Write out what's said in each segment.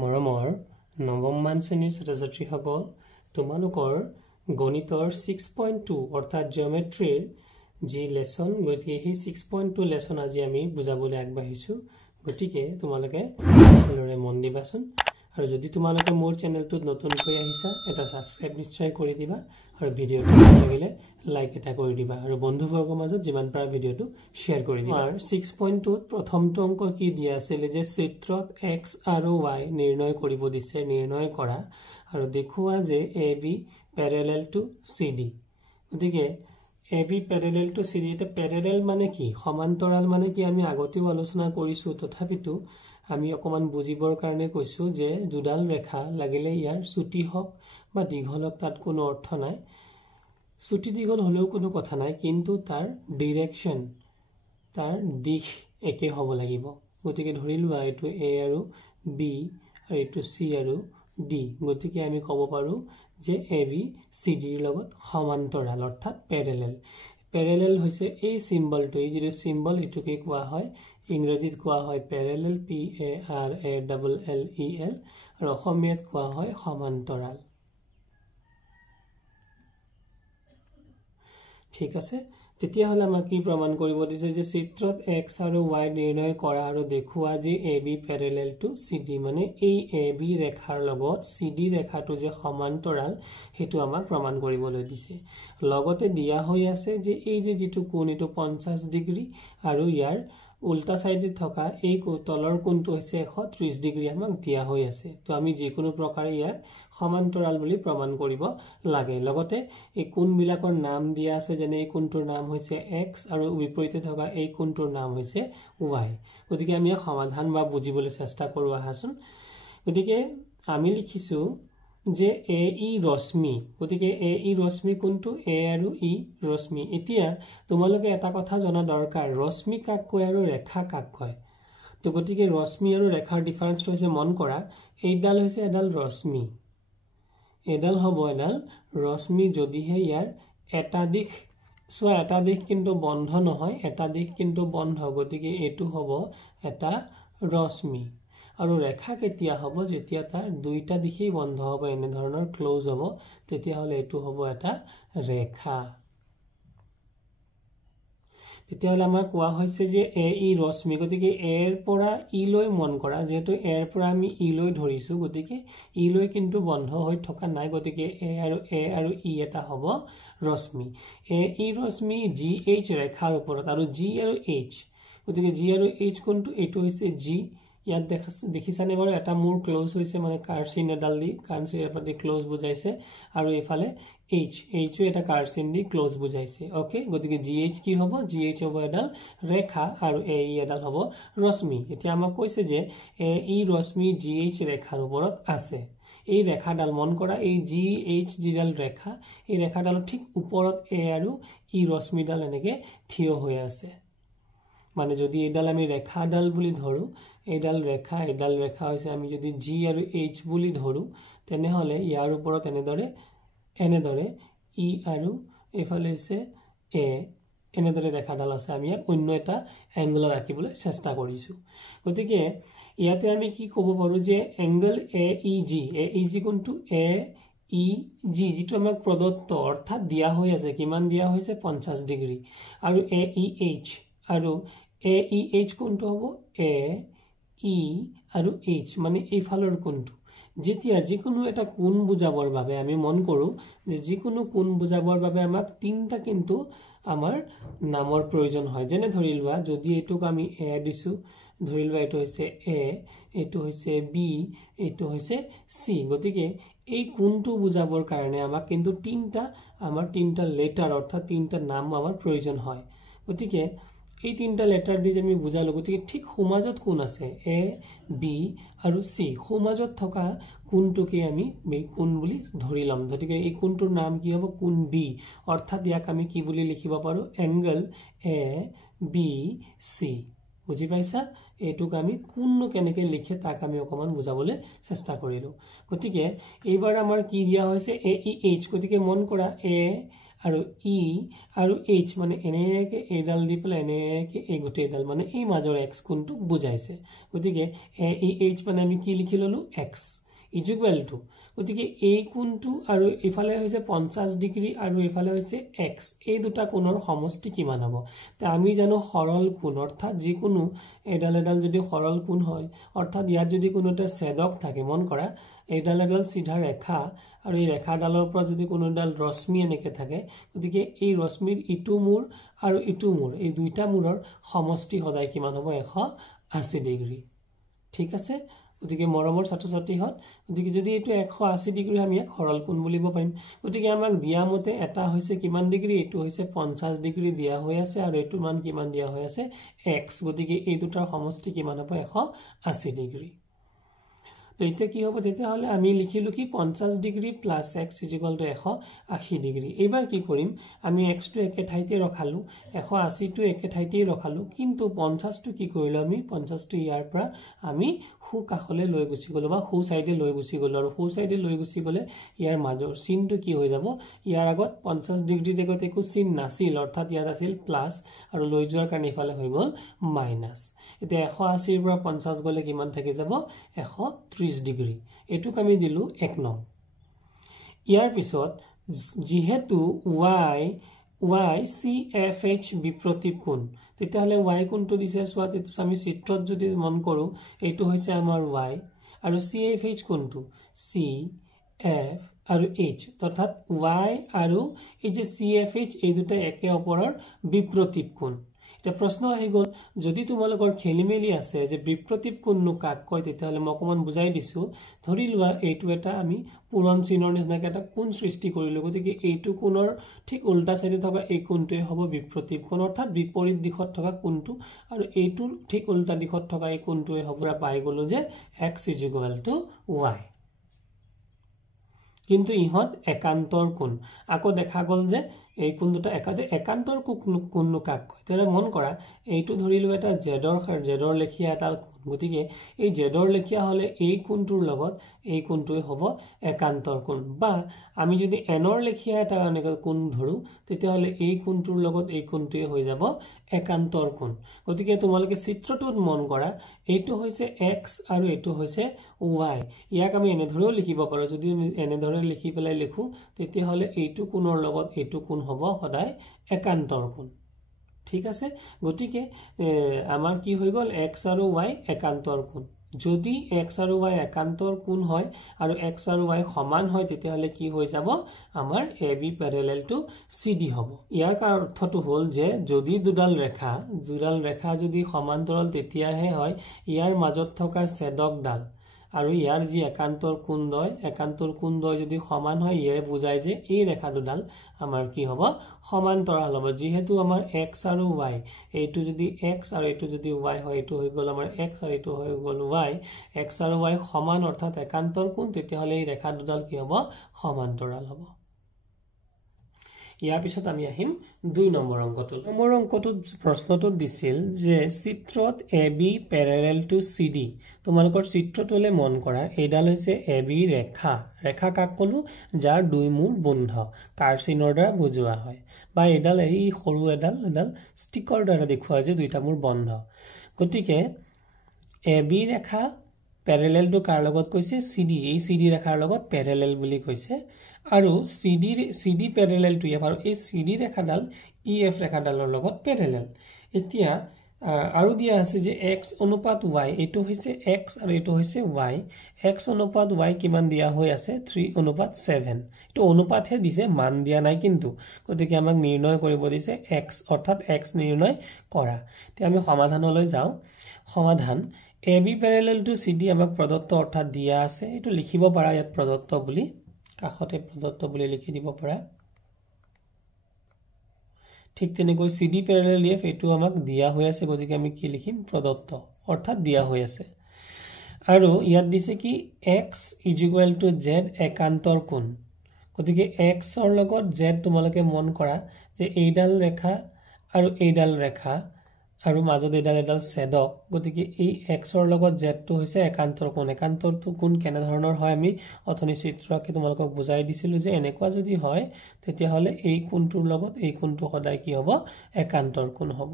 মৰমৰ নৱম মান শ্ৰেণীৰ ছাত্ৰ-ছাত্ৰীসকল তোমালোকৰ গণিতৰ 6.2 অৰ্থাৎ জিঅমেট্ৰিৰ যি লেসন গতিকে সেই 6.2 লেসন আজি আমি বুজাবলৈ আগবাঢ়িছো গতিকে তোমালোকে ভালদৰে মন দিবাচোন আৰু যদি তোমালোকে মোৰ চেনেলটোত নতুনকৈ আহিছা এটা সাবস্ক্ৰাইব নিশ্চয় কৰি দিবা আৰু ভিডিঅটো ভাল লাগিলে লাইক এটা কৰি দিবা আৰু বন্ধুবৰ্গৰ মাজত যিমান পাৰা ভিডিঅটো শেয়াৰ কৰি দিবা। আৰু 6.2 ত প্ৰথমটো অংক কি দিয়া আছিল যে চিত্ৰত x আৰু y নিৰ্ণয় কৰিব দিছে নিৰ্ণয় কৰা আৰু দেখুৱা যে AB parallel to CD গতিকে AB parallel to CD এটা parallel মানে কি সমান্তৰাল মানে কি আমি আগতেও আলোচনা কৰিছো তথাপিতো আমি অকমান বুজিবৰ কাৰণে কৈছো যে দুডাল ৰেখা লাগিলে ইয়াৰ চুটি হক বা দীঘল হক তাত কোনো অৰ্থ নাই চুটি দীঘল হলেও কোনো কথা নাই কিন্তু তাৰ ডাইৰেকশন তাৰ দিশ একে হ'ব লাগিব গতিকে ধৰিলোৱা এটো A আৰু B আৰু এটো C আৰু D গতিকে আমি ক'ব পাৰো যে AB CD ৰ লগত সমান্তৰাল অৰ্থাৎ প্যাৰেলাল প্যাৰেলাল হৈছে এই সিম্বলটো এই যে সিম্বল এটোকে কোৱা হয় ইংৰাজীত কোৱা হয় প্যাৰেলাল PARALLEL আৰু অসমীয়াত কোৱা হয় সমান্তৰাল ঠিক আছে তেতিয়া হলে আমাক কি প্ৰমাণ কৰিব দিছে যে চিত্ৰত x আৰু y নিৰ্ণয় কৰা আৰু দেখুৱা যে AB parallel to CD মানে এই AB ৰেখাৰ লগত CD ৰেখাটো যে সমান্তৰাল হেতু আমাক প্ৰমাণ কৰিবলৈ দিছে লগতে দিয়া হৈ আছে যে এই যে যেটো কোণ এটো 50 ডিগ্ৰী আৰু ইয়াৰ উল্টা সাইডে থকা এই তলৰ কোণটো হৈছে 130 ডিগ্ৰী আমাক দিয়া হৈ আছে তো আমি যে কোনো প্ৰকাৰে ইয়াক সমান্তৰাল বুলি প্ৰমাণ কৰিব লাগে লগতে এই কোণবিলাকৰ নাম দিয়া আছে যেনে এই কোণটোৰ নাম হৈছে x আৰু বিপৰীতে থকা এই কোণটোৰ নাম হৈছে y গতিকে আমি সমাধান বা বুজিবলৈ চেষ্টা কৰো আহাচোন গতিকে আমি লিখিছো যে AE ৰশ্মি গতিকে AE ৰশ্মি কোনটো A আৰু E ৰশ্মি এতিয়া তোমালোকে এটা কথা জনা দৰকাৰ ৰশ্মি কাক কয় আৰু ৰেখা কাক কয় তো গতিকে ৰশ্মি আৰু ৰেখাৰ ডিফাৰেন্স হৈছে মন কৰা এইডাল হৈছে এডাল ৰশ্মি এডাল হ'ব এডাল ৰশ্মি যদিহে ইয়াৰ এটা দিশ এটা দিশ কিন্তু বন্ধ নহয় এটা দিশ কিন্তু বন্ধ গতিকে এটো হ'ব এটা ৰশ্মি আৰু ৰেখা কেতিয়া হ'ব যেতিয়া তাৰ দুইটা দিশেই বন্ধ হ'ব এনে ধৰণৰ ক্লোজ হ'ব তেতিয়া হলে এটো হ'ব এটা ৰেখা তেতিয়া হলে আমাৰ কোৱা হৈছে যে AE ৰশ্মি গতিকে A ৰ পৰা E লৈ মন কৰা যেহেতু A ৰ পৰা আমি E লৈ ধৰিছো গতিকে E লৈ কিন্তু বন্ধ হৈ থকা নাই গতিকে A আৰু E এটা হ'ব ৰশ্মি AE ৰশ্মি GH ৰেখাৰ ওপৰত আৰু G আৰু H গতিকে G আৰু H কোনটো এটো হৈছে G ইয়াত দেখিছানে বাৰু এটা মূৰ ক্লোজ হৈছে মানে কাৰ্চিন এডাল দি কাৰ্চিন এপাটি ক্লোজ বুজাইছে আৰু এফালে H ও এটা কাৰ্চিন দি ক্লোজ বুজাইছে ওকে গতিকে GH কি হ'ব GH হ'ব এডাল ৰেখা আৰু AE এডাল হ'ব ৰশ্মি এতিয়া আমাক কৈছে যে AE ৰশ্মি GH ৰেখাৰ ওপৰত আছে এই ৰেখাডাল মন কৰা এই GH জিডাল ৰেখা এই ৰেখাডাল ঠিক ওপৰত A আৰু E ৰশ্মিডাল এনেকে থিয় হৈ আছে মানে যদি এডাল আমি ৰেখাডাল বুলি ধৰো এডাল ৰেখা হৈছে আমি যদি G আৰু H বুলি ধৰো তেনে হলে ইয়াৰ ওপৰত এনেদৰে E আৰু এফালে হৈছে A এনেদৰে ৰেখাডাল আছে আমি এক অন্য এটা এংগল ৰাখিবলৈ চেষ্টা কৰিছো গতিকে ইয়াতে আমি কি ক'ব পাৰো যে এংগল AEG কোনটো AEG যেটো আমাক প্ৰদত্ত অৰ্থাৎ দিয়া হৈ আছে কিমান দিয়া হৈছে 50 ডিগ্ৰী আৰু AEH আৰু AEH কোনটো হ'ব AE আৰু H মানে এই ফালৰ কোনটো যেতিয়া যিকোনো এটা কোণ বুজাবৰ বাবে আমি মন কৰো যে যিকোনো কোণ বুজাবৰ বাবে আমাক তিনটা কিন্তু আমাৰ নামৰ প্ৰয়োজন হয় যেনে ধৰিলোৱা যদি এটোক আমি A দিছো ধৰিলোৱা এটো হৈছে A এটো হৈছে B এটো হৈছে C গতিকে এই কোণটো বুজাবৰ কাৰণে আমাক কিন্তু তিনটা লেটাৰ অৰ্থাৎ তিনটা নাম আমাৰ প্ৰয়োজন হয় গতিকে এই তিনটা লেটাৰ দি আমি বুজালো গতিকে ঠিক সমাজত কোন আছে A B আৰু C সমাজত থকা কোনটোকে আমি কোন বুলি ধৰি লম গতিকে এই কোনটোৰ নাম কি হ'ব কোন B অৰ্থাৎ ইয়াক আমি কি বুলি লিখিব পাৰো এংগল ABC বুজি পাইছা এটোক আমি কোননো কেনেকৈ লিখে তাক আমি অকমান বুজাবলৈ চেষ্টা কৰিলো গতিকে এইবাৰ আমাৰ কি দিয়া হৈছে AEH গতিকে মন কৰা A আৰু ই আৰু এইচ মানে এনেকৈ এইডাল দি পেলাই এনেকৈ এই গোটেইডাল মানে এই মাজৰ এক্স কোণটোক বুজাইছে গতিকে ই এইচ মানে আমি কি লিখি ললো এক্স ইকুৱেল টু গতিকে এই কোণটো আৰু ইফালে হৈছে 50 ডিগ্ৰী আৰু ইফালে হৈছে এক্স এই দুটা কোণৰ সমষ্টি কিমান হ'ব তে আমি জানো সৰল কোণ অৰ্থাৎ যিকোনো এডাল এডাল যদি সৰল কোণ হয় অৰ্থাৎ ইয়াত যদি কোনোটা ছেদক থাকে মন কৰা এইডাল এডাল সিধা ৰেখা আৰু এই ৰেখাডালৰ পৰা যদি কোনোডাল ৰশ্মি এনেকৈ থাকে গতিকে এই ৰশ্মিৰ ইটো মূৰ আৰু ইটো মূৰ এই দুইটা মূৰৰ সমষ্টি সদায় কিমান হ'ব 180 ডিগ্ৰী ঠিক আছে গতিকে মৰমৰ ছাত্ৰ ছাত্ৰীহঁত গতিকে যদি এইটো 180 ডিগ্ৰী আমি এক সৰল কোণ বুলিব পাৰিম গতিকে আমাক দিয়া মতে এটা হৈছে কিমান ডিগ্ৰী এইটো হৈছে 50 ডিগ্ৰী দিয়া হৈ আছে আৰু এইটো মান কিমান দিয়া হৈ আছে x গতিকে এই দুটাৰ সমষ্টি কিমান হ'ব 180 ডিগ্ৰী তো এতিয়া কি হ'ব তেতিয়া হলে আমি লিখিলো কি 50 degree plus x equal to 180 degree এবাৰ কি কৰিম আমি x টো একে ঠাইতে ৰখালো 180 টো একে ঠাইতে ৰখালো কিন্তু 50 টো কি কৰিলো আমি 50 টো ইয়াৰ পৰা আমি হু কাখলে লৈ গুছি গলো বা হু সাইডে লৈ গুছি গলো আৰু হু সাইডে লৈ গুছি গলে ইয়াৰ মাজৰ চিনটো কি হৈ যাব ইয়াৰ আগত 50 ডিগ্ৰী আগত একো চিন নাছিল অৰ্থাৎ ইয়াত আছিল প্লাস আৰু লৈ যোৱাৰ কাৰণে ইফালে হৈ গল মাইনাস এতিয়া 180 ৰ পৰা 50 গলে কিমান থাকি যাব 130 ডিগ্ৰী এটুক আমি দিলু 1 নং ইয়াৰ পিছত যেহেতু y CFH বিপ্ৰতীপ কোণ তেতিয়াহলে y কোণটো দিছে সোৱা তেটো আমি চিত্ৰত যদি মন কৰো এইটো হৈছে আমাৰ y আৰু CFH কোণটো C F আৰু H অৰ্থাৎ y আৰু এই যে CFH এই দুটা একে অপৰৰ বিপ্ৰতীপ কোণ এটা প্ৰশ্ন আহি গল যদি তোমালোকৰ খেলিমেলি আছে যে বিপ্ৰতীপ কোণনো কাক কয় তেতিয়াহলে মই অকমান বুজাই দিছো ধৰি লোৱা এইটো এটা আমি পুৰণ চিনৰ নিচিনাকৈ এটা কোণ সৃষ্টি কৰিলো গতিকে এইটো কোণৰ ঠিক উল্টা সাইডে থকা এই কোণটোই হ'ব বিপ্ৰতীপ কোণ অৰ্থাৎ বিপৰীত দিশত থকা কোণটো আৰু এইটো ঠিক উল্টা দিশত থকা এই কোণটোই হ'ব পাই গলো যে x y কিন্তু ইহত একান্তৰ কোণ আকৌ দেখা গল যে এই কোণ দুটা একান্তৰ কোণনো কাক কয় তেলে মন কৰা এইটো ধৰিলো এটা জেডৰ লেখিয়া এটা কোণ গতিকে এই জেডৰ লেখিয়া হলে এই কোণটোৰ লগত এই কোণটোই হ'ব একান্তৰ কোণ বা আমি যদি এনৰ লেখিয়া এটা কোণ ধৰো তেতিয়া হলে এই কোণটোৰ লগত এই কোণটোই হৈ যাব একান্তৰ কোণ গতিকে তোমালোকে চিত্ৰটোত মন কৰা এইটো হৈছে x আৰু এইটো হৈছে y ইয়াক আমি এনে ধৰেও লিখিব পাৰো যদি আমি এনে ধৰে লিখি পেলাই লিখো তেতিয়া হলে এইটো কোণৰ লগত এইটো কোণ হ'ব সদায় একান্তৰ কোণ ঠিক আছে গতিকে আমাৰ কি হৈ গল x আৰু y একান্তৰ কোণ যদি x আৰু y একান্তৰ কোণ হয় আৰু x আৰু y সমান হয় তেতিয়া হলে কি হৈ যাব আমাৰ AB প্যাৰেলাল টু CD হ'ব ইয়াৰ অৰ্থটো হ'ল যে যদি দুডাল ৰেখা যদি সমান্তৰাল তেতিয়াহে হয় ইয়াৰ মাজত থকা ছেদকডাল আৰু ইয়াৰ যি একান্তৰ কোণদ্বয় যদি সমান হয় ইয়ে বুজায় যে এই ৰেখা দুডাল আমাৰ কি হ'ব সমান্তৰাল হ'ব যেহেতু আমাৰ x আৰু y এইটো যদি x আৰু এইটো যদি y হয় এইটো হৈ গল আমাৰ x আৰু এইটো হৈ গল y x আৰু y সমান অৰ্থাৎ একান্তৰ কোণ তেতিয়া হলে এই ৰেখা দুডাল কি হ'ব সমান্তৰাল হ'ব ইয়াৰ পিছত আমি আহিম 2 নম্বৰ অংকটোত প্ৰশ্নটোত দিছিল যে চিত্ৰত AB প্যাৰেলাল টু CD তোমালোকৰ চিত্ৰটোলে মন কৰা এইডাল হৈছে AB ৰেখা কাক কলো যাৰ দুই মূৰ বন্ধ কাৰ চিনৰ দ্বাৰা বুজোৱা হয় বা এইডাল এই সৰু এডাল ষ্টিকৰ দ্বাৰা দেখুৱা যে দুইটা মূৰ বন্ধ গতিকে AB ৰেখা প্যাৰেলাল টু কাৰ লগত কৈছে CD এই CD ৰেখাৰ লগত প্যাৰেলাল বুলি কৈছে আৰু CD প্যাৰেলাল টু এফ আৰু এই CD ৰেখাডাল EF ৰেখাডালৰ লগত প্যাৰেলাল এতিয়া আৰু দিয়া আছে যে x অনুপাত y এটো হৈছে x আৰু এটো হৈছে y x অনুপাত y কিমান দিয়া হৈ আছে 3:7 এটো অনুপাতহে দিছে মান দিয়া নাই কিন্তু গতিকে আমাক নিৰ্ণয় কৰিব দিছে x অৰ্থাৎ x নিৰ্ণয় কৰা তে আমি সমাধানলৈ যাও সমাধান AB প্যাৰেলাল টু CD আমাক প্ৰদত্ত অৰ্থাৎ দিয়া আছে এটো লিখিব পাৰা ইয়াত প্ৰদত্ত বুলি কাখতে প্ৰদত্ত বুলি লিখি দিব পাৰা ঠিক তেনেকৈ CD প্যাৰেলাল EF এটো আমাক দিয়া হৈ আছে গতিকে আমি কি লিখিম প্ৰদত্ত অৰ্থাৎ দিয়া হৈ আছে আৰু ইয়াত দিছে কি x = z একান্তৰ কোণ গতিকে x ৰ লগত z তোমালোকে মন কৰা যে এইডাল ৰেখা আৰু এইডাল ৰেখা আৰু মাজত এডাল ছেদক গতিকে এই এক্সৰ লগত জেডটো হৈছে একান্তৰ কোণ একান্তৰটো কোণ কেনে ধৰণৰ হয় আমি অথনি চিত্ৰকে তোমালোকক বুজাই দিছিলো যে এনেকুৱা যদি হয় তেতিয়া হলে এই কোণটোৰ লগত এই কোণটো সদায় কি হ'ব একান্তৰ কোণ হ'ব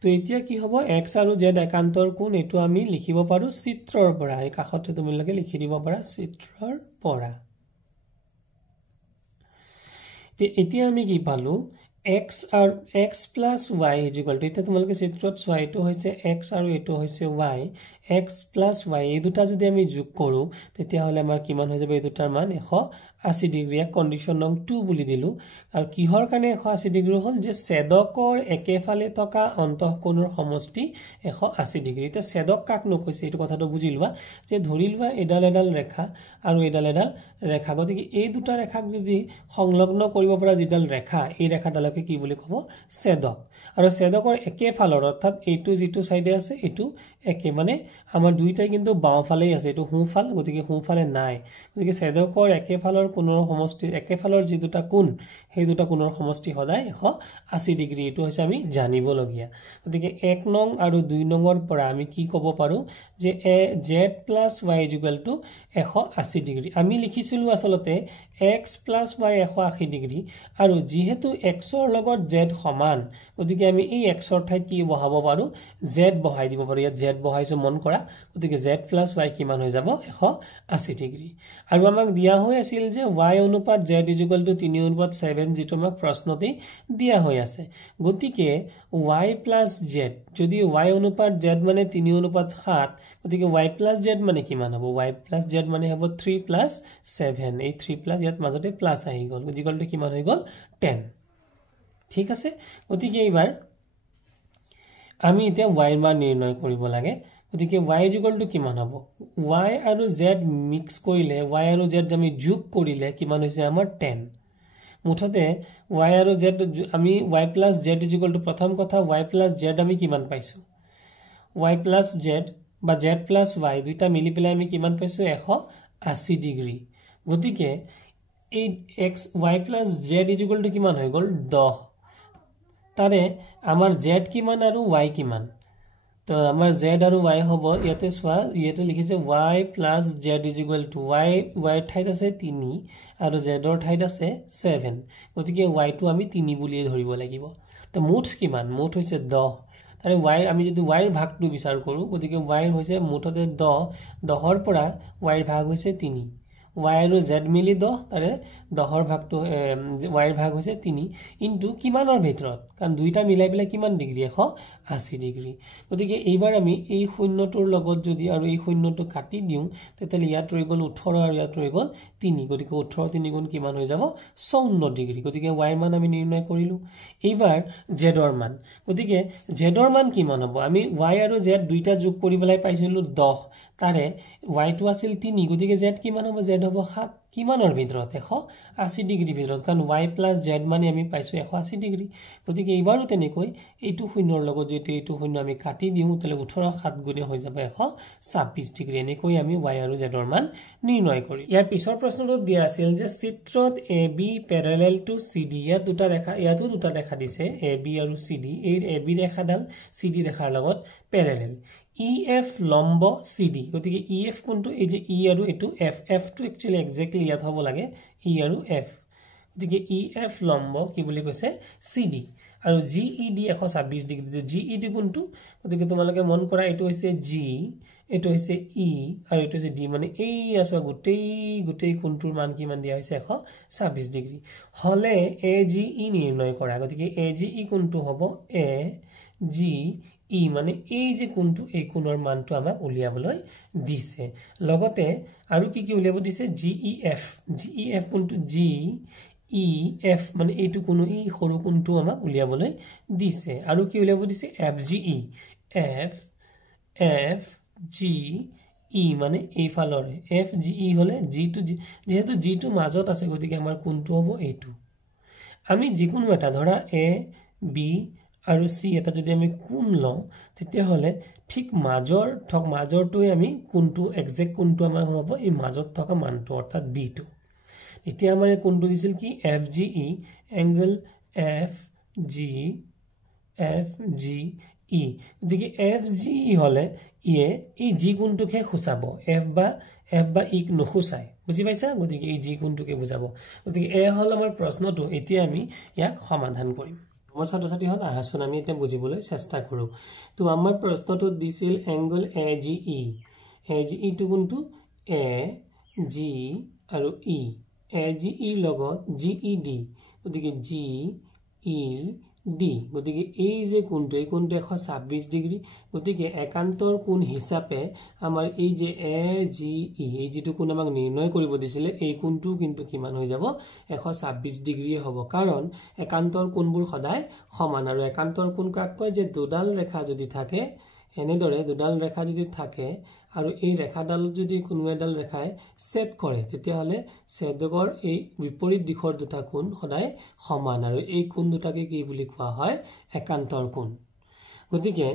তো এতিয়া কি হ'ব x আৰু z একান্তৰ কোণ এটো আমি লিখিব পাৰো চিত্ৰৰ পৰা এই কাখতে তুমি লগে লিখি দিব পাৰা চিত্ৰৰ পৰা তে এতিয়া আমি কি পালো x আৰু x plus y equal to এটা তোমালোকে চিত্ৰত চোৱা এটো হৈছে x আৰু এটো হৈছে y x plus y এই দুটা যদি আমি যোগ কৰো তেতিয়া হলে আমাৰ কিমান হৈ যাব এই দুটাৰ মান 180 ডিগ্ৰী এক কন্ডিশন নং 2 বুলি দিলু আৰু কিহৰ কাৰণে 180 ডিগ্ৰী হল যে ছেদকৰ একেফালে থকা অন্তঃকোণৰ সমষ্টি 180 ডিগ্ৰী তে ছেদক কাক নকৈছে এইটো কথাটো বুজিলবা যে ধৰিলবা এডাল ৰেখা আৰু এডাল ৰেখা গতিকে এই দুটা ৰেখাক যদি সংলগ্ন কৰিব পৰা যিডাল ৰেখা এই ৰেখাডালকে কি বুলি কব ছেদক আৰু ছেদকৰ একেফালৰ অৰ্থাৎ এইটো যিটো সাইডে আছে এটো একে মানে আমাৰ দুইটাই কিন্তু বাওঁফালেই আছে এটো হুফাল গতিকে হুফালে নাই গতিকে ছেদকৰ একেফালৰ কোণৰ সমষ্টি একেফালৰ যি দুটা কোণ সেই দুটা কোণৰ সমষ্টি সদায় 180 ডিগ্ৰী এটো হৈছে আমি জানিব লগিয়া গতিকে 1 নং আৰু 2 নংৰ পৰা আমি কি ক'ব পাৰো যে z + y = 180 ডিগ্ৰী আমি লিখিছিলো আসলতে x + y 180 ডিগ্ৰী আৰু যেহেতু x ৰ লগত z সমান গতিকে আমি এই x ৰ ঠাইত কি বহাব পাৰো z বহাই দিব পাৰো ইয়াত z বহাইছো মন কৰা গতিকে z + y কিমান হৈ যাব 180 ডিগ্ৰী আৰু আমাক দিয়া হৈ আছিল যে y অনুপাত z = 3/7 যেটো আমাক প্ৰশ্নতে দিয়া হৈ আছে গতিকে y + z যদি y অনুপাত z মানে 3/7 গতিকে y + z মানে কিমান হ'ব y + z মানে হ'ব 3 + 7 এই 3 + ইয়াত মাজতে প্লাস আহি গল গতিকে কিমান হৈ গল 10 ঠিক আছে গতিকে এইবাৰ আমি এতিয়া y মান নিৰ্ণয় কৰিব লাগে গতিকে y = কিমান হ'ব y আৰু z মিক্স কৰিলে y আৰু z আমি যোগ কৰিলে কিমান হৈছে আমাৰ 10 মুঠতে y আৰু z আমি y + z = প্ৰথম কথা y + z আমি কিমান পাইছো y + z বা z + y দুইটা মিলি পেলাই আমি কিমান পাইছো 180 ডিগ্ৰী গতিকে এই x y + z = কিমান হৈ গল 10 তাৰে আমাৰ z কিমান আৰু y কিমান তো আমাৰ z আৰু y হ'ব ইয়াতে সোৱা ইয়াতে লিখিছে y + z = y ঠাইত আছে 3 আৰু z ৰ ঠাইত আছে 7 গতিকে y টো আমি 3 বুলি ধৰিব লাগিব তো মুঠ কিমান মুঠ হৈছে 10 তাৰে y আমি যদি y ৰ ভাগটো বিচাৰ কৰো গতিকে y হৈছে মুঠতে 10 ৰ পৰা y ৰ ভাগ হৈছে 3 y আৰু z মিলি 10 তাৰে 10 ৰ ভাগটো y ৰ ভাগ হৈছে 3 ইনটু কিমানৰ ভিতৰত কাৰণ দুইটা মিলাই পেলাই কিমান ডিগ্ৰী 180 ডিগ্ৰী গতিকে এইবাৰ আমি এই শূন্যটোৰ লগত যদি আৰু এই শূন্যটো কাটি দিও তেতিয়ালে ইয়াত ৰৈ গল 18 আৰু ইয়াত ৰৈ গল 3 গতিকে 18 3 গুণ কিমান হৈ যাব 54 ডিগ্ৰী গতিকে y ৰ মান আমি নিৰ্ণয় কৰিলো এইবাৰ z ৰ মান গতিকে z ৰ মান কিমান হ'ব আমি y আৰু z দুইটা যোগ কৰি পেলাই পাইছিলো 10 তাৰে y টো আছিল 3 গতিকে z কিমান হ'ব z হ'ব 7 কিমানৰ ভিতৰত 180 ডিগ্ৰী ভিতৰত কাৰণ y + z মানে আমি পাইছো 180 ডিগ্ৰী গতিকে এইবাৰো তেনেকৈ এইটো শূন্যৰ লগত যদি এইটো শূন্য আমি কাটি দিও তেলে 18 7 গুণে হৈ যাব 126 ডিগ্ৰী এনেকৈ আমি y আৰু z ৰ মান নিৰ্ণয় কৰি ইয়াৰ পিছৰ প্ৰশ্নটোত দিয়া আছিল যে চিত্ৰত AB parallel to CD ইয়াত দুটা ৰেখা ইয়াতো দুটা ৰেখা দিছে AB আৰু CD এই AB ৰেখাডাল CD ৰেখাৰ লগত parallel EF লম্ব CD গতিকে EF কোনটো এই যে E আৰু এটো F টো একচুয়ালি এক্স্যাক্টলি ইয়াত হ'ব লাগে E আৰু F গতিকে EF লম্ব কি বুলি কৈছে CD আৰু GED 126 ডিগ্ৰী GED কোনটো গতিকে তোমালোকে মন কৰা এটো হৈছে G এটো হৈছে E আৰু এটো হৈছে D মানে এই আসো গুটেই কোনটোৰ মান কিমান দিয়া হৈছে 126 ডিগ্ৰী হলে AGE নিৰ্ণয় কৰা গতিকে AGE কোনটো হ'ব AGE মানে এই যে কোনটো এই কোণৰ মানটো আমাক উলিয়াবলৈ দিছে লগতে আৰু কি কি উলিয়াব দিছে GEF কোনটো GEF মানে এইটো কোন এই সৰু কোণটো আমাক উলিয়াবলৈ দিছে আৰু কি উলিয়াব দিছে FGE মানে এই ফালৰে FGE হলে G টো যেহেতু G টো মাজত আছে গতিকে আমাৰ কোনটো হ'ব এইটো আমি যিকোনো এটা ধৰা A B আৰু C এটা যদি আমি কোণ লওঁ তেতিয়া হলে ঠিক মাজৰটোই আমি কোণটো এক্সাক্ট কোণটো আমাৰ হ'ব এই মাজত থকা মানটো অৰ্থাৎ B টো এতিয়া আমাৰ কোণটো দিছিল কি FGE angle FGE F G E গতিকে এফ জি ই হলে ইয়ে এই জি কোণটোকে খুচাব এফ বা ইক নুখুচাই বুজি পাইছা গতিকে এই জি কোণটোকে বুজাব গতিকে এ হল আমাৰ প্ৰশ্নটো এতিয়া আমি ইয়াক সমাধান কৰিম আমাৰ ছাত্ৰ-ছাত্ৰী হল আহাচোন আমি এতিয়া বুজিবলৈ চেষ্টা কৰো তো আমাৰ প্ৰশ্নটোত দিছিল এংগল এ জি ই টো কোনটো এ জি আৰু ই এ জি ইৰ লগত জি ই ডি গতিকে জি ই ডি গতিকে এই যে কোণটো এই কোণটো 126 ডিগ্ৰী গতিকে একান্তৰ কোণ হিচাপে আমাৰ এই যে এ জি ই এই যেটো কোণ আমাক নিৰ্ণয় কৰিব দিছিল এই কোণটো কিন্তু কিমান হৈ যাব 126 ডিগ্ৰী হ'ব কাৰণ একান্তৰ কোণবোৰ সদায় সমান আৰু একান্তৰ কোণ কাক কয় যে দুডাল ৰেখা যদি থাকে এনেদৰে দুডাল ৰেখা যদি থাকে আৰু এই ৰেখাডাল যদি কোনো এডাল ৰেখাই ছেদ কৰে তেতিয়া হলে ছেদকৰ এই বিপৰীত দিশৰ দুটা কোণ সদায় সমান আৰু এই কোণ দুটাকে কি বুলি কোৱা হয় একান্তৰ কোণ গতিকে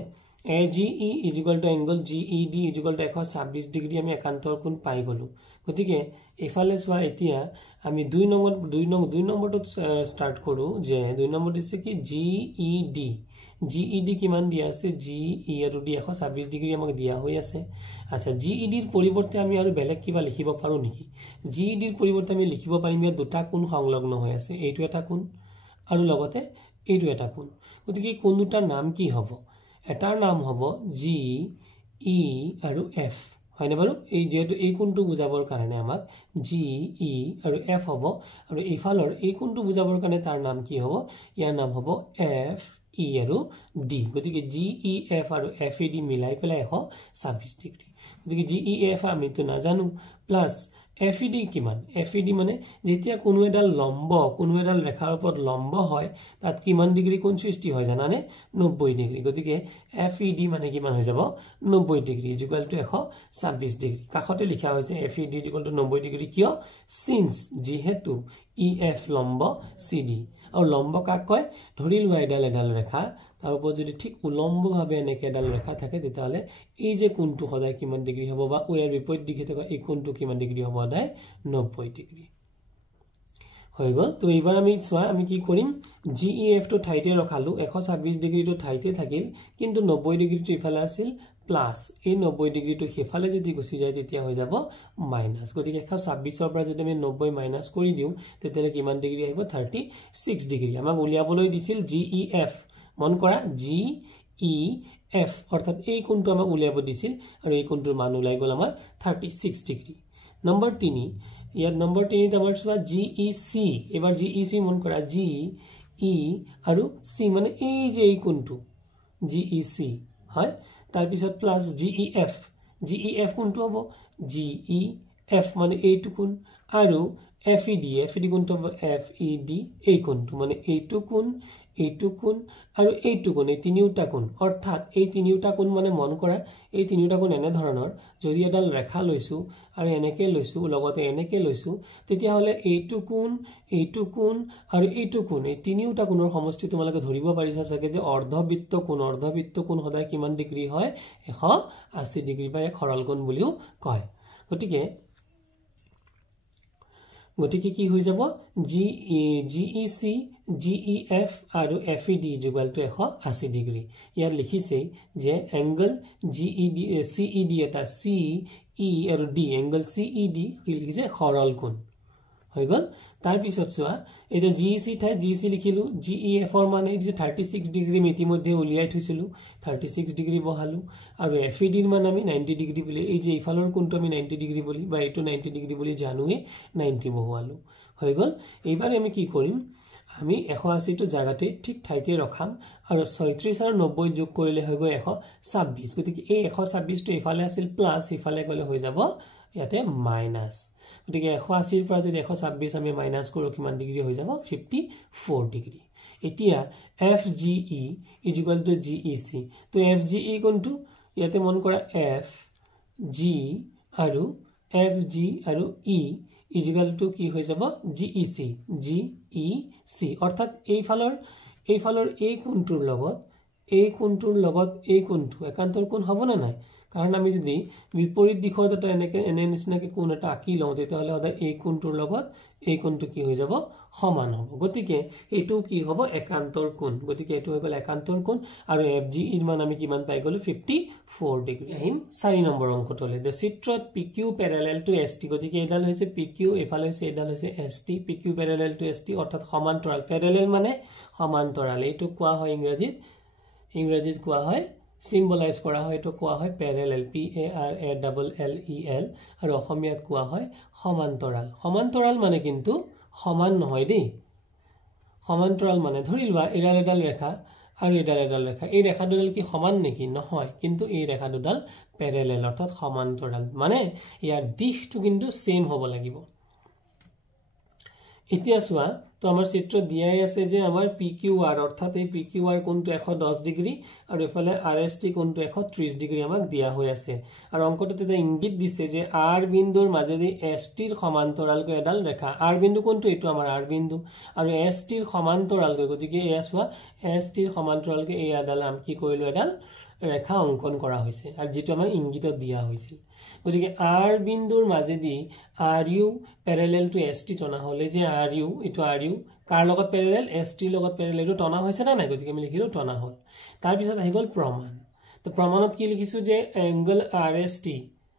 AGE equal to angle GED equal to 126 degree আমি একান্তৰ কোণ পাই গলো গতিকে এফালে সোৱা এতিয়া আমি 2 নম্বৰটো স্টাৰ্ট কৰো যে 2 নম্বৰ দিছে কি GED কিমান দিয়া আছে GE আৰু D 126 ডিগ্ৰী আমাক দিয়া হৈ আছে আচ্ছা GED ৰ পৰিৱৰ্তে আমি আৰু বেলেগ কিবা লিখিব পাৰো নেকি GED ৰ পৰিৱৰ্তে আমি লিখিব পাৰিম ইয়াত দুটা কোণ সংলগ্ন হৈ আছে এইটো এটা কোণ আৰু লগতে এইটো এটা কোণ গতিকে কোণ দুটাৰ নাম কি হ'ব এটাৰ নাম হ'ব GE আৰু F হয়নে বাৰু এই যেটো এই কোণটো বুজাবৰ কাৰণে আমাক GE আৰু F হ'ব আৰু এইফালৰ এই কোণটো বুজাবৰ কাৰণে তাৰ নাম কি হ'ব ইয়াৰ নাম হ'ব F E আৰু D গতিকে GEF আৰু FED মিলাই পেলাই 126 ডিগ্ৰী গতিকে GEF আমি তো নাজানো প্লাস FED কিমান FED মানে যেতিয়া কোনো এডাল লম্ব কোনো এডাল ৰেখাৰ ওপৰত লম্ব হয় তাত কিমান ডিগ্ৰী কোণ সৃষ্টি হয় জানানে 90 ডিগ্ৰী গতিকে FED মানে কিমান হৈ যাব 90 ডিগ্ৰী ইকুয়াল টু 126 ডিগ্ৰী কাখতে লিখা হৈছে FED ইকুয়াল টু 90 ডিগ্ৰী কিয় সিন্স যেহেতু EF লম্ব CD আৰু লম্ব কাক কয় ধৰি লোৱা এডাল ৰেখা তাৰ ওপৰত যদি ঠিক উলম্বভাৱে এনেকে এডাল ৰেখা থাকে তেতিয়ালে এই যে কোণটো সদায় কিমান ডিগ্ৰী হ'ব বা ইয়াৰ বিপৰীত দিশে থকা এই কোণটো কিমান ডিগ্ৰী হ'ব সদায় 90 ডিগ্ৰী হৈ গল তো এইবাৰ আমি চোৱা আমি কি কৰিম GEF টো ঠাইতে ৰখালো 126 ডিগ্ৰীটো ঠাইতে থাকিল কিন্তু 90 ডিগ্ৰীটো ইফালে আছিল প্লাস এই 90 ডিগ্ৰীটো হেফালে যদি গুছি যায় তেতিয়া হৈ যাব মাইনাস গতিকে 126 ৰ পৰা যদি আমি 90 মাইনাস কৰি দিও তেতিয়ালে কিমান ডিগ্ৰী আহিব 36 ডিগ্ৰী আমাক উলিয়াবলৈ দিছিল GEF মন কৰা GEF অৰ্থাৎ এই কোণটো আমাক উলিয়াব দিছিল আৰু এই কোণটোৰ মান উলাই গল আমাৰ 36 ডিগ্ৰী নম্বৰ 3 ইয়াত নম্বৰ 3 ত আমাৰ চোৱা GEC এবাৰ GEC মন কৰা GE আৰু C মানে এই যে এই কোণটো GEC হয় তাৰ পিছত প্লাস GEF কোণটো হ'ব GEF মানে এইটো কোণ আৰু FED কোণটো হ'ব FED এই কোণটো মানে এইটো কোণ আৰু এইটো কোণ এই তিনিওটা কোণ অৰ্থাৎ এই তিনিওটা কোণ মানে মন কৰা এই তিনিওটা কোণ এনে ধৰণৰ যদি এডাল ৰেখা লৈছো আৰু এনেকে লৈছো লগতে এনেকে লৈছো তেতিয়া হলে এইটো কোণ আৰু এইটো কোণ এই তিনিওটা কোণৰ সমষ্টি তোমালোকে ধৰিব পাৰিছা চাগে যে অৰ্ধবৃত্ত কোণ সদায় কিমান ডিগ্ৰী হয় 180 ডিগ্ৰী বা এক সৰল কোণ বুলিও কয় গতিকে কি হৈ যাব GEC GEF আৰু FED ইকুয়াল টু 180 ডিগ্ৰী ইয়াত লিখিছে যে এংগল CED এটা CE আৰু D এংগল CED লিখিছে সৰল কোণ হৈ গল তাৰ পিছত চোৱা এটা GEC ঠাই GEC লিখিলো GEF ৰ মানে এই যে 36 ডিগ্ৰী ইতিমধ্যে উলিয়াই থৈছিলো 36 ডিগ্ৰী বহালো আৰু FED ৰ মানে আমি 90 ডিগ্ৰী বুলি এই যে ইফালৰ কোণটো আমি 90 ডিগ্ৰী বুলি বা এইটো 90 ডিগ্ৰী বুলি জানোৱে 90 বহালো হৈ গল এইবাৰ আমি কি কৰিম আমি 180 টো জায়গাতে ঠিক ঠাইতে ৰখাম আৰু 36 আৰু 90 যোগ কৰিলে হৈ গৈ 126 গতিকে এই 126 টো ইফালে আছিল প্লাস ইফালে গলে হৈ যাব ইয়াতে মাইনাস গতিকে 180 ৰ পৰা যদি 126 আমি মাইনাস কৰো কিমান ডিগ্ৰী হৈ যাব 54 ডিগ্ৰী এতিয়া FGE ইকুয়াল টু GEC তো FGE কোনটো ইয়াতে মন কৰা FG আৰু FG আৰু E ইকুয়াল টু কি হৈ যাব GEC অৰ্থাৎ এইফালৰ এই কোণটোৰ লগত এই কোণটো একান্তৰ কোণ হ'ব না নাই কাৰণ আমি যদি বিপৰীত দিশত এটা এনে নিচিনাকৈ কোণ এটা আঁকি লওঁ তেতিয়াহ'লে সদায় এই কোণটোৰ লগত এই কোণটো কি হৈ যাব সমান হ'ব গতিকে এইটো কি হ'ব একান্তৰ কোণ গতিকে এইটো হৈ গ'ল একান্তৰ কোণ আৰু FG এৰ মান আমি কিমান পাই গ'লো 54 ডিগ্ৰী আহিম 4 নম্বৰ অংকটোলৈ দে চিত্ৰত PQ প্যাৰেলেল টু ST গতিকে এডাল হৈছে PQ এফালে হৈছে এডাল হৈছে ST PQ প্যাৰেলেল টু ST অৰ্থাৎ সমান্তৰাল প্যাৰেলেল মানে সমান্তৰাল এইটো কোৱা হয় ইংৰাজীত কোৱা হয় সিম্বলাইজ কৰা হয় এটো কোৱা হয় প্যাৰেলেল PARALLEL আৰু অসমীয়াত কোৱা হয় সমান্তৰাল মানে কিন্তু সমান নহয় দেই সমান্তৰাল মানে ধৰি লোৱা এডাল ৰেখা আৰু এডাল ৰেখা এই ৰেখা দুডাল কি সমান নেকি নহয় কিন্তু এই ৰেখা দুডাল প্যাৰেলেল অৰ্থাৎ সমান্তৰাল মানে ইয়াৰ দিশটো কিন্তু সেম হ'ব লাগিব এতিয়া চোৱা তো আমাৰ চিত্ৰত দিয়াই আছে যে আমাৰ PQR অৰ্থাৎ এই PQR কোণটো 110 ডিগ্ৰী আৰু এফালে RST কোণটো 130 ডিগ্ৰী আমাক দিয়া হৈ আছে আৰু অংকটোত এটা ইংগিত দিছে যে R বিন্দুৰ মাজেদি ST ৰ সমান্তৰালকৈ এডাল ৰেখা R বিন্দু কোণটো এটো আমাৰ R বিন্দু আৰু ST ৰ সমান্তৰালকৈ গতিকে এয়া চোৱা ST ৰ সমান্তৰালকৈ এই এডাল আমি কি কৰিলো এডাল ৰেখা অংকন কৰা হৈছে আৰু যেটো আমাৰ ইংগিতত দিয়া হৈছিল গতিকে R বিন্দুৰ মাজেদি RU প্যাৰেলেল টু ST টনা হলে যে RU এটো RU কাৰ লগত প্যাৰেলেল ST লগত প্যাৰেলেল এটো টনা হৈছে না নাই গতিকে আমি লিখিলো টনা হল তাৰ পিছত আহি গল প্ৰমাণ তো প্ৰমাণত কি লিখিছো যে এংগল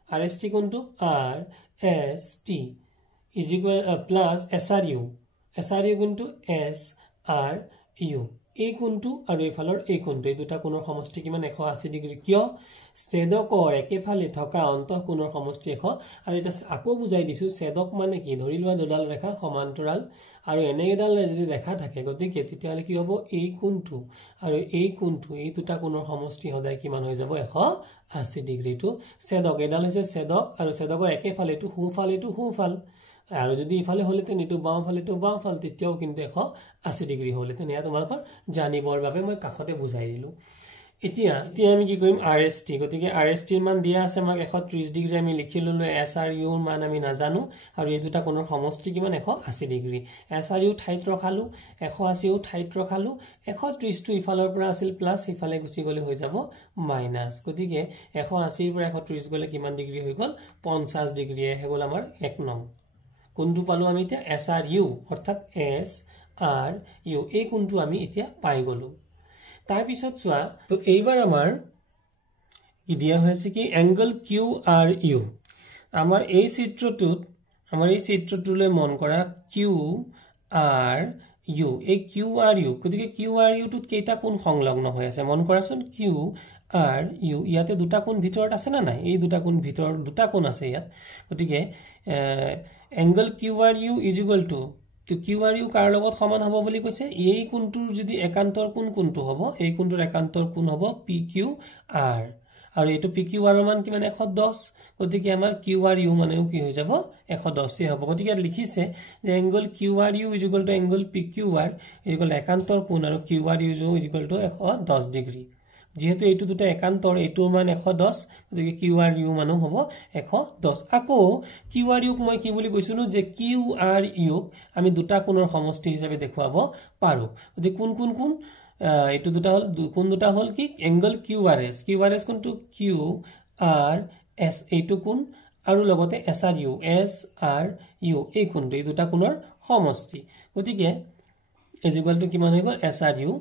RST কোনটো RST is equal plus SRU কোনটো SRU এই কোণটো আৰু এফালৰ এই কোণটো এই দুটা কোণৰ সমষ্টি কিমান 180 ডিগ্ৰী কিয় ছেদকৰ একেফালে থকা অন্তঃকোণৰ সমষ্টি 100 আৰু এটা আকৌ বুজাই দিছো ছেদক মানে কি ধৰি লোৱা দুডাল ৰেখা সমান্তৰাল আৰু এনে এডাল যদি ৰেখা থাকে গতিকে তেতিয়াহলে কি হ'ব এই কোণটো আৰু এই কোণটো এই দুটা কোণৰ সমষ্টি সদায় কিমান হৈ যাব 180 ডিগ্ৰী টু ছেদক এডাল হৈছে ছেদক আৰু ছেদকৰ একেফালে টু হুফাল আৰু যদি ইফালে হলেতেন এটো বাওঁফাল তেতিয়াও কিন্তু 180 ডিগ্ৰী হলেতেন এয়া তোমালোকৰ জানিবৰ বাবে মই কাখতে বুজাই দিলো এতিয়া আমি কি কৰিম RST গতিকে RST ৰ মান দিয়া আছে আমাক 130 ডিগ্ৰী আমি লিখি ললো SRU ৰ মান আমি নাজানো আৰু এই দুটা কোণৰ সমষ্টি কিমান 180 ডিগ্ৰী SRU ঠাইত ৰখালো 180 ও ঠাইত ৰখালো 130 টো ইফালৰ পৰা আছিল প্লাস ইফালে গুচি গলে হৈ যাব মাইনাস গতিকে 180 ৰ পৰা 130 গলে কিমান ডিগ্ৰী হৈ গল 50 ডিগ্ৰী হে গল আমাৰ 1 নং কোনটো পালো আমি এতিয়া SRU অৰ্থাৎ SRU এই কোনটো আমি এতিয়া পাই গলো তাৰ পিছত চোৱা তো এইবাৰ আমাৰ কি দিয়া হৈছে কি এংগল QRU আমাৰ এই চিত্ৰটোলৈ মন কৰা QRU এই QRU গতিকে QRU টোত কেইটা কোণ সংলগ্ন হৈ আছে মন কৰাচোন QRU ইয়াতে দুটা কোণ ভিতৰত আছে না নাই এই দুটা কোণ ভিতৰত দুটা কোণ আছে ইয়াত গতিকে angle QRU is equal to QRU কাৰ লগত সমান হ'ব বুলি কৈছে এই কোণটোৰ যদি একান্তৰ কোণটো হ'ব এই কোণটোৰ একান্তৰ কোণ হ'ব PQR আৰু এটো PQR ৰ মান কিমান 110 গতিকে আমাৰ QRU মানেও কি হৈ যাব 110 হ'ব গতিকে লিখিছে যে angle QRU is equal to angle PQR is equal to একান্তৰ কোণ আৰু QRU is equal to 110 degree যেহেতু এইটো দুটা একান্তৰ এইটোৰ মান 110 গতিকে QRU মানো হ'ব 110 আকৌ QRU ক মই কি বুলি কৈছিলো যে QRU আমি দুটা কোণৰ সমষ্টি হিচাপে দেখুৱাব পাৰো গতিকে কোন এইটো দুটা হল কোণ দুটা হল কি এংগল QRS কোনটো QRS এইটো কোণ আৰু লগতে SRU এই কোণটো এই দুটা কোণৰ সমষ্টি গতিকে is equal to কিমান হৈ গল SRU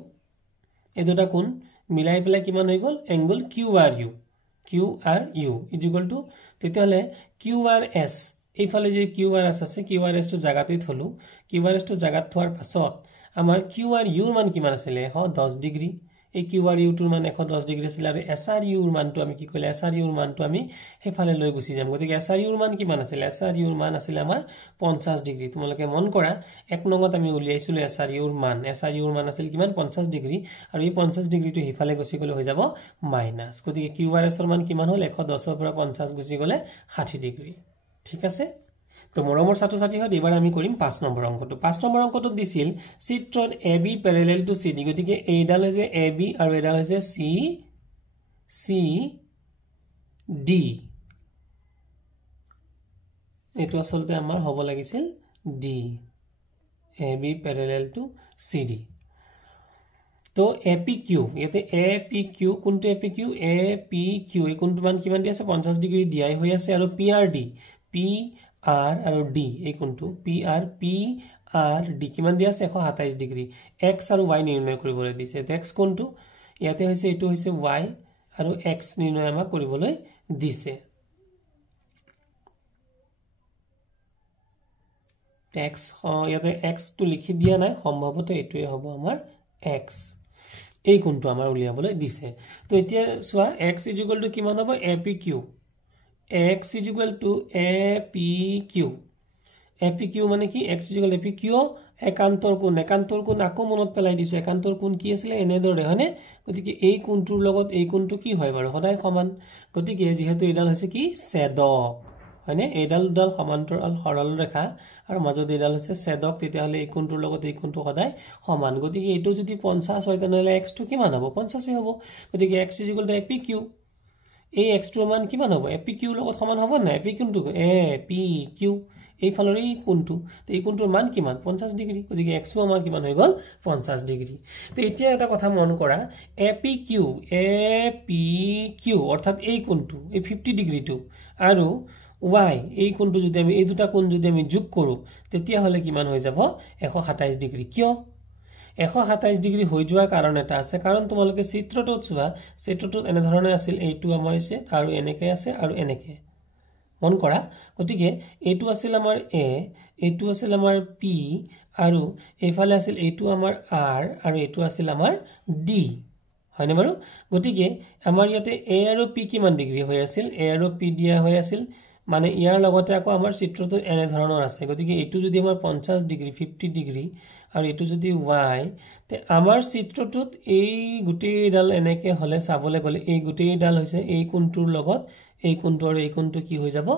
এই দুটা কোণ মিলাই পেলাই কিমান হৈ গল angle QRU is equal to তেতিয়ালে QRS এইফালে যে QRS আছে QRS টো জাগাতে থলো QRS টো জাগাত থোৱাৰ পাছত আমাৰ QRU ৰ মান কিমান আছিল 110 ডিগ্ৰী এই QRU টোৰ মান 110 ডিগ্ৰী আছিল আৰু SRU ৰ মানটো আমি কি কইলে SRU ৰ মানটো আমি হেফালে লৈ গুছি যাম গতিকে SRU ৰ মান কিমান আছিল SRU ৰ মান আছিল আমাৰ 50 ডিগ্ৰী তোমালোকে মন কৰা এক নংত আমি উলিয়াইছিলো SRU ৰ মান আছিল কিমান 50 ডিগ্ৰী আৰু এই 50 ডিগ্ৰীটো হেফালে গুছি গলে হৈ যাব মাইনাস গতিকে QRS ৰ মান কিমান হল 110 ৰ পৰা 50 গুছি গলে 60 ডিগ্ৰী ঠিক আছে তো মৰমৰ ছাত্ৰ ছাত্ৰী হয় এবাৰ আমি কৰিম 5 নম্বৰ অংকটো 5 নম্বৰ অংকটো দিছিল চিত্ৰত AB প্যাৰেলেল টু CD গতিকে এইডাল হৈছে AB আৰু এডাল হৈছে CD এটো আসলতে আমাৰ হ'ব লাগিছিল D AB প্যাৰেলেল টু CD তো APQ ইয়াতে APQ কোনটো APQ APQ এই কোনটো মান কিমান দি আছে 50 ডিগ্ৰী দিয়াই হৈ আছে আৰু PRD PR আৰু D এই কোনটো PRD কিমান দি আছে 127 ডিগ্ৰী x আৰু y নিৰ্ণয় কৰিবলৈ দিছে x কোনটো ইয়াতে হৈছে এটো হৈছে y আৰু x নিৰ্ণয় আমাক কৰিবলৈ দিছে x ইয়াতে x টো লিখি দিয়া নাই সম্ভৱত এটোই হ'ব আমাৰ x এই কোনটো আমাৰ উলিয়াবলৈ দিছে তো এতিয়া সোৱা x = কিমান হ'ব APQ x = APQ মানে কি x = APQ একান্তৰ কোণ আকৌ মনত পেলাই দিছো একান্তৰ কোণ কি আছিল এনেদৰে হয়নে গতিকে এই কোণটোৰ লগত এই কোণটো কি হয় বাৰু সদায় সমান গতিকে যেহেতু এডাল হৈছে কি ছেদক হয়নে এডাল দুডাল সমান্তৰাল সৰল ৰেখা আৰু মাজত এডাল হৈছে ছেদক তেতিয়া হলে এই কোণটোৰ লগত এই কোণটো সদায় সমান গতিকে এটো যদি 50 হয় তেনেহলে x টো কিমান হ'ব 50 হ'ব গতিকে x = APQ এই x টোৰ মান কিমান হ'ব APQ লগত সমান হ'ব না APQ কোনটো APQ এই ফালৰ এই কোণটো তো এই কোণটোৰ মান কিমান 50 ডিগ্ৰী গতিকে x ও আমাৰ কিমান হৈ গল 50 ডিগ্ৰী তো এতিয়া এটা কথা মন কৰা APQ অৰ্থাৎ এই কোণটো এই 50 ডিগ্ৰীটো আৰু y এই কোণটো যদি আমি এই দুটা কোণ যদি আমি যোগ কৰো তেতিয়া হলে কিমান হৈ যাব 127 ডিগ্ৰী কিয় 127 ডিগ্ৰী হৈ যোৱা কাৰণ এটা আছে কাৰণ তোমালোকে চিত্ৰটোত চোৱা চিত্ৰটোত এনে ধৰণে আছিল এইটো আমাৰ আছে আৰু এনেকৈ আছে আৰু এনেকৈ মন কৰা গতিকে এইটো আছিল আমাৰ a এইটো আছিল আমাৰ p আৰু এইফালে আছিল এইটো আমাৰ r আৰু এইটো আছিল আমাৰ d হয়নে বাৰু গতিকে আমাৰ ইয়াতে a আৰু p কিমান ডিগ্ৰী হৈ আছিল a আৰু p দিয়া হৈ আছিল মানে ইয়াৰ লগতে আকৌ আমাৰ চিত্ৰটো এনে ধৰণৰ আছে গতিকে এইটো যদি আমাৰ 50 ডিগ্ৰী 50 ডিগ্ৰী আৰু এইটো যদি y তে আমাৰ চিত্ৰটোত এই গুটেইডাল এনেকৈ হলে চাবলৈ গলে এই গুটেইডাল হৈছে এই কোণটোৰ লগত এই কোণটো আৰু এই কোণটো কি হৈ যাব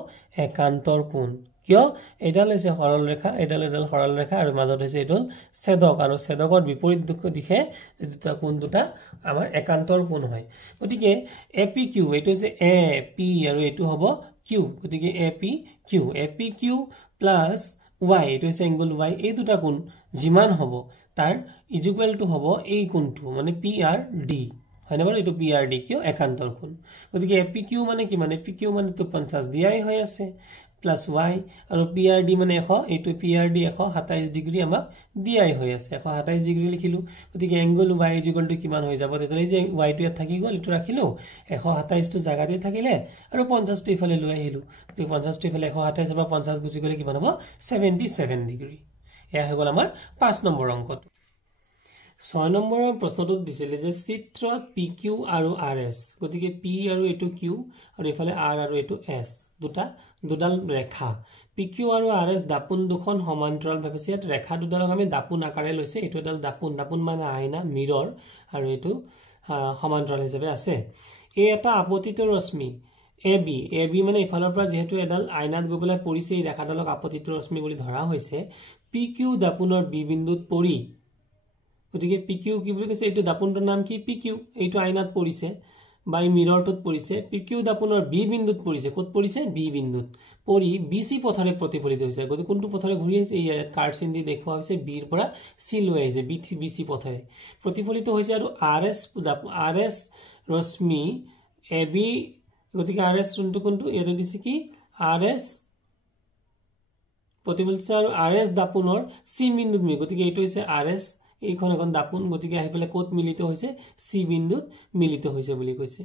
একান্তৰ কোণ কিয় এডাল হৈছে সৰল ৰেখা এডাল সৰল ৰেখা আৰু মাজত হৈছে এডাল ছেদক আৰু ছেদকৰ বিপৰীত দিশে দুটা কোণ দুটা আমাৰ একান্তৰ কোণ হয় গতিকে APQ এইটো হৈছে AP আৰু এইটো হ'ব Q গতিকে APQ প্লাস y এইটো হৈছে এংগল y এই দুটা কোণ যিমান হ'ব তাৰ ইকুৱেল টু হ'ব এই কোণটো মানে PRD হয়নে বাৰু এইটো PRD কিয় একান্তৰ কোণ গতিকে APQ মানে কি মানে APQ মানে তো 50 দিয়াই হৈ আছে প্লাস y আৰু PRD মানে 100 এইটো PRD 127 ডিগ্ৰী আমাক দিয়াই হৈ আছে 127 ডিগ্ৰী লিখিলো গতিকে এংগল y = কিমান হৈ যাব তেতিয়ালে যে y টো ইয়াত থাকি গল ইটো ৰাখিলো 127 টো জাগাতে থাকিলে আৰু 50 টো ইফালে লৈ আহিলো গতিকে 50 টো ইফালে 127 পৰা 50 গুচি গলে কিমান হ'ব 77 ডিগ্ৰী এয়া হৈ গল আমাৰ 5 নম্বৰ অংকটো 6 নম্বৰৰ প্ৰশ্নটোত দিছিল যে চিত্ৰত PQ আৰু RS গতিকে P আৰু এটো Q আৰু ইফালে R আৰু এটো S দুডাল ৰেখা PQ আৰু RS দাপুন দুখন সমান্তৰাল ভাৱে আছে ৰেখা দুডালক আমি দাপুন আকাৰে লৈছে এটো ডাল দাপুন মানে আইনা মিৰৰ আৰু এটো সমান্তৰাল হিচাপে আছে এই এটা আপতিত ৰশ্মি AB মানে ইফালৰ পৰা যেহেতু এডাল আইনাত গৈ পেলাই পৰিছে এই ৰেখাডালক আপতিত ৰশ্মি বুলি ধৰা হৈছে PQ দাপুনৰ B বিন্দুত পৰি গতিকে PQ কি বুলি কৈছে এইটো দাপুনটোৰ নাম কি PQ এইটো আইনাত পৰিছে বাই মিৰৰটোত পৰিছে PQ দাপুনৰ B বিন্দুত পৰিছে কত পৰিছে B বিন্দুত পৰি BC পথৰে প্ৰতিফলিত হৈছে গতি কোনটো পথৰে ঘূৰি আহিছে এই কাৰ্ড চিন দি দেখুৱা হৈছে B ৰ পৰা C লৈ আহিছে BC পথৰে প্ৰতিফলিত হৈছে আৰু RS ৰশ্মি AB গতিকে RS কোনটো এটো দিছে কি RS প্ৰতিফলিত আৰু RS দাপুনৰ C বিন্দুত গতিকে এইটো হৈছে RS এইখন এখন দাপুন গতিকে আহি পেলে কোত মিলিত হৈছে C বিন্দুত মিলিত হৈছে বুলি কৈছে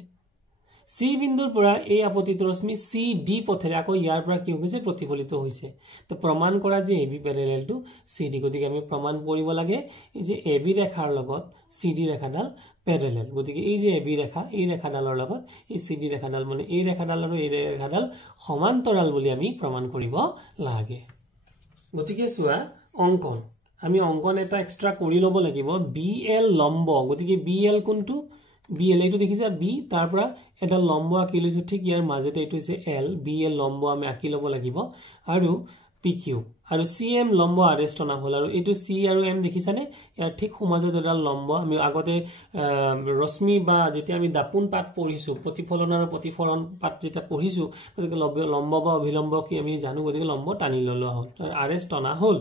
C বিন্দুৰ পৰা এই আপতিত ৰশ্মি CD পথৰে আকৌ ইয়াৰ পৰা কি হৈছে প্ৰতিফলিত হৈছে তো প্ৰমাণ কৰা যে AB প্যাৰেলাল টু CD গতিকে আমি প্ৰমাণ কৰিব লাগে যে AB ৰেখাৰ লগত CD ৰেখাডাল প্যাৰেলাল গতিকে এই যে AB ৰেখা এই ৰেখাডালৰ লগত এই CD ৰেখাডাল মানে এই ৰেখাডাল আৰু এই ৰেখাডাল সমান্তৰাল বুলি আমি প্ৰমাণ কৰিব লাগে গতিকে সোৱা অঙ্কন আমি অঙ্কন এটা এক্সট্ৰা কৰি লব লাগিব BL লম্ব গতিকে BL কোনটো BL এইটো দেখিছা B তাৰ পৰা এটা লম্ব আঁকি লৈছো ঠিক ইয়াৰ মাজতে এইটো হৈছে L BL লম্ব আমি আঁকি লব লাগিব আৰু PQ আৰু CM লম্ব RS টনা হল আৰু এইটো C আৰু M দেখিছানে ইয়াৰ ঠিক সমাজত এটা লম্ব আমি আগতে ৰশ্মি বা যেতিয়া আমি দাপুন পাত পঢ়িছো প্ৰতিফলন আৰু প্ৰতিফলন পাত যেটা পঢ়িছো গতিকে লম্ব বা অভিলম্ব কি আমি জানো গতিকে লম্ব টানি ললো হল RS টনা হল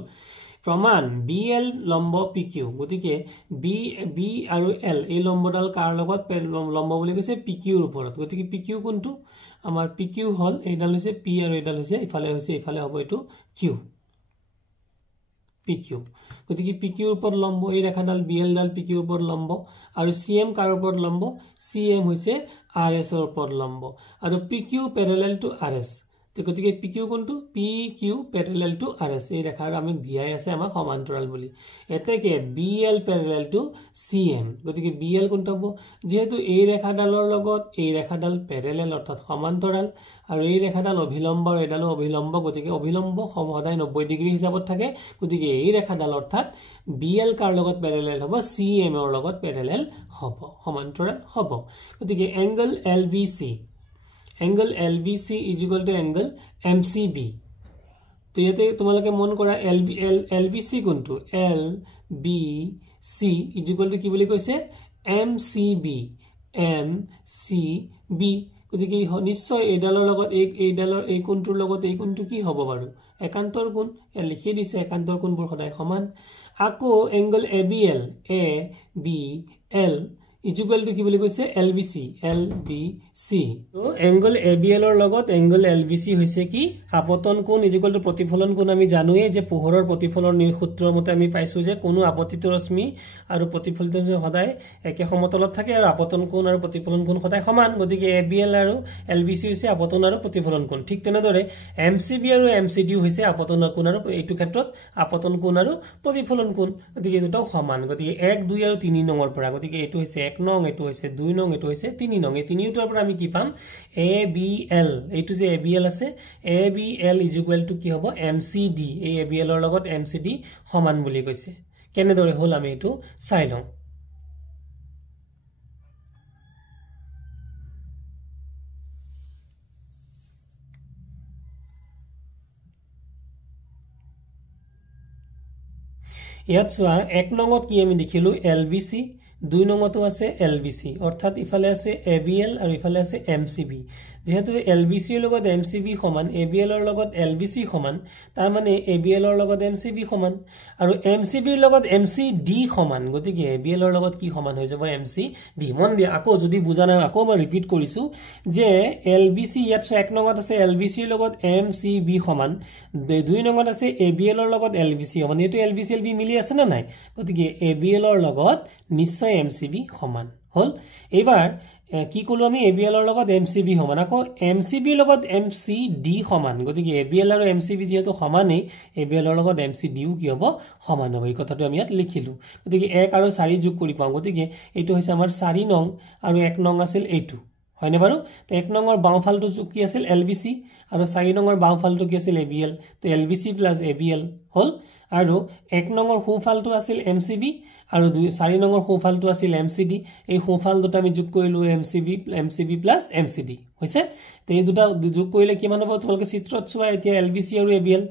প্ৰমাণ BL লম্ব PQ গতিকে B আৰু L এই লম্বডাল কাৰ লগত লম্ব বুলি কৈছে PQ ৰ ওপৰত গতিকে PQ কোনটো আমাৰ PQ হল এইডাল হৈছে P আৰু এইডাল হৈছে ইফালে হ'ব এটো Q PQ গতিকে PQ ৰ ওপৰত লম্ব এই ৰেখাডাল BL ডাল PQ ৰ ওপৰত লম্ব আৰু CM কাৰ ওপৰত লম্ব CM হৈছে RS ৰ ওপৰত লম্ব আৰু PQ parallel to RS গতিকে PQ কোনটো PQ parallel to RS এই ৰেখাৰ আমি দিয়াই আছে আমাৰ সমান্তৰাল বুলি এতেকে BL parallel to CM গতিকে BL কোনটো হ'ব যেহেতু এই ৰেখাডালৰ লগত এই ৰেখাডাল parallel অৰ্থাৎ সমান্তৰাল আৰু এই ৰেখাডাল অভিলম্ব আৰু এডাল অভিলম্ব গতিকে অভিলম্ব সদায় 90 ডিগ্ৰী হিচাপত থাকে গতিকে এই ৰেখাডাল অৰ্থাৎ BL কাৰ লগত parallel হ'ব CM ৰ লগত parallel হ'ব সমান্তৰাল হ'ব গতিকে angle LBC is equal to angle MCB তো ইয়াতে তোমালোকে মন কৰা LBC কোনটো LBC is equal to কি বুলি কৈছে MCB গতিকে নিশ্চয় এডালৰ লগত এইডালৰ এই কোণটোৰ লগত এই কোণটো কি হ'ব বাৰু একান্তৰ কোণ লিখি দিছে একান্তৰ কোণবোৰ সদায় সমান আকৌ angle ABL is equal to কি বুলি কৈছে LBC তো এংগল ABL ৰ লগত এংগল LBC হৈছে কি আপতন কোণ is equal to প্ৰতিফলন কোণ আমি জানোৱে যে পোহৰৰ প্ৰতিফলন সূত্ৰৰ মতে আমি পাইছো যে কোনো আপতিত ৰশ্মি আৰু প্ৰতিফলিত ৰশ্মি সদায় একে সমতলত থাকে আৰু আপতন কোণ আৰু প্ৰতিফলন কোণ সদায় সমান গতিকে ABL আৰু LBC হৈছে আপতন আৰু প্ৰতিফলন কোণ ঠিক তেনেদৰে MCB আৰু MCD হৈছে আপতন কোণ আৰু এইটো ক্ষেত্ৰত আপতন কোণ আৰু প্ৰতিফলন কোণ গতিকে দুটাও সমান গতিকে 1 2 আৰু 3 নম্বৰ পৰা গতিকে এইটো হৈছে 1 নং এটো হৈছে 2 নং এটো হৈছে 3 নং এই তিনিটাৰ পৰা আমি কি পাম ABL এইটো যে ABL আছে ABL is equal to কি হ'ব MCD এই ABL ৰ লগত MCD সমান বুলি কৈছে কেনে দৰে হল আমি এটো চাই লওঁ ইয়াত চোৱা 1 নংত কি আমি দেখিলো LBC 2 নংতো আছে LBC অৰ্থাৎ ইফালে আছে ABL আৰু ইফালে আছে MCB যেহেতু LBC ৰ লগত MCB সমান ABL ৰ লগত LBC সমান তাৰ মানে ABL ৰ লগত MCB সমান আৰু MCB ৰ লগত MCD সমান গতিকে ABL ৰ লগত কি সমান হৈ যাব MCD মন দিয়া আকৌ যদি বুজা নাই আকৌ মই ৰিপিট কৰিছো যে LBC ইয়াত 1 নংত আছে LBC ৰ লগত MCB সমান 2 নংত আছে ABL ৰ লগত LBC সমান এটো LBC LB মিলি আছে না নাই গতিকে ABL ৰ লগত নিশ্চয় MCB সমান হল এবাৰ কি কলো আমি ABL ৰ লগত MCB সমান আকৌ MCB ৰ লগত MCD সমান গতিকে ABL আৰু MCB যেহেতু সমানেই ABL ৰ লগত MCD ও কি হ'ব সমান হ'ব এই কথাটো আমি ইয়াত লিখিলো গতিকে 1 আৰু 4 যোগ কৰি পাওঁ গতিকে এইটো হৈছে আমাৰ 4 নং আৰু 1 নং আছিল এইটো হয়নে বাৰু তো 1 নংৰ বাওঁফালটো যোগ কি আছিল LBC আৰু 4 নংৰ বাওঁফালটো কি আছিল ABL তো LBC + ABL হল আৰু 1 নংৰ সোঁফালটো আছিল MCB আৰু 4 নংৰ সোঁফালটো আছিল MCD এই সোঁফাল দুটা আমি যোগ কৰিলো MCB + MCD হৈছে তে এই দুটা যোগ কৰিলে কিমান হ'ব তোমালোকে চিত্ৰত চোৱা এতিয়া LBC আৰু ABL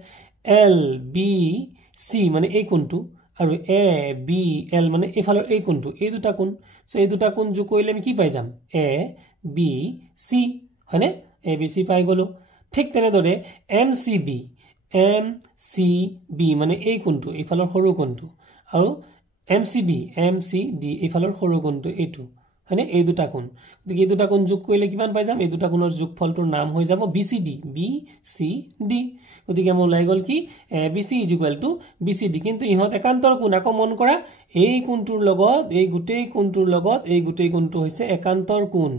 LBC মানে এই কোণটো আৰু ABL মানে এইফালৰ এই কোণটো এই দুটা কোণ সো এই দুটা কোণ যোগ কৰিলে আমি কি পাই যাম ABC হয়নে ABC পাই গলো ঠিক তেনেদৰে MCB মানে এই কোণটো এইফালৰ সৰু কোণটো আৰু MCD এইফালৰ সৰু কোণটো এইটো হয়নে এই দুটা কোণ গতিকে এই দুটা কোণ যোগ কৰিলে কিমান পাই যাম এই দুটা কোণৰ যোগফলটোৰ নাম হৈ যাব BCD গতিকে আমাৰ ওলাই গল কি ABC = BCD কিন্তু ইহত একান্তৰ কোণ আকৌ মন কৰা এই কোণটোৰ লগত এই গোটেই কোণটোৰ লগত এই গোটেই কোণটো হৈছে একান্তৰ কোণ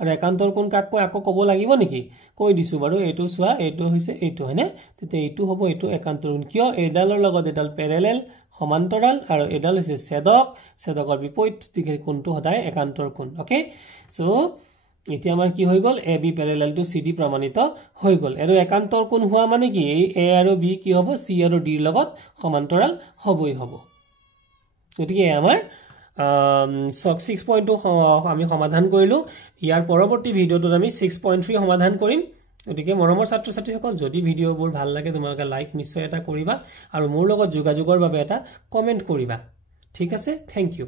আৰু একান্তৰ কোণ কাক কয় আকৌ ক'ব লাগিব নেকি কৈ দিছো বাৰু এইটো চোৱা এইটো হৈছে এইটো হয়নে তেতিয়া এইটো হ'ব এইটো একান্তৰ কোণ কিয় এডালৰ লগত এডাল প্যাৰেলেল সমান্তৰাল আৰু এডাল হৈছে ছেদকৰ বিপৰীত দিশে কোণটো সদায় একান্তৰ কোণ ওকে সো এতিয়া আমাৰ কি হৈ গল AB parallel to CD প্ৰমাণিত হৈ গল আৰু একান্তৰ কোণ হোৱা মানে কি এই A আৰু B কি হ'ব C আৰু D ৰ লগত সমান্তৰাল হবই হ'ব গতিকে আমাৰ 6.2 আমি সমাধান কৰিলো ইয়াৰ পৰৱৰ্তী ভিডিওটোত আমি 6.3 সমাধান কৰিম গতিকে মৰমৰ ছাত্ৰ ছাত্ৰীসকল যদি ভিডিওবোৰ ভাল লাগে তোমালোকে লাইক নিশ্চয় এটা কৰিবা আৰু মোৰ লগত যোগাযোগৰ বাবে এটা কমেন্ট কৰিবা ঠিক আছে থ্যাংক ইউ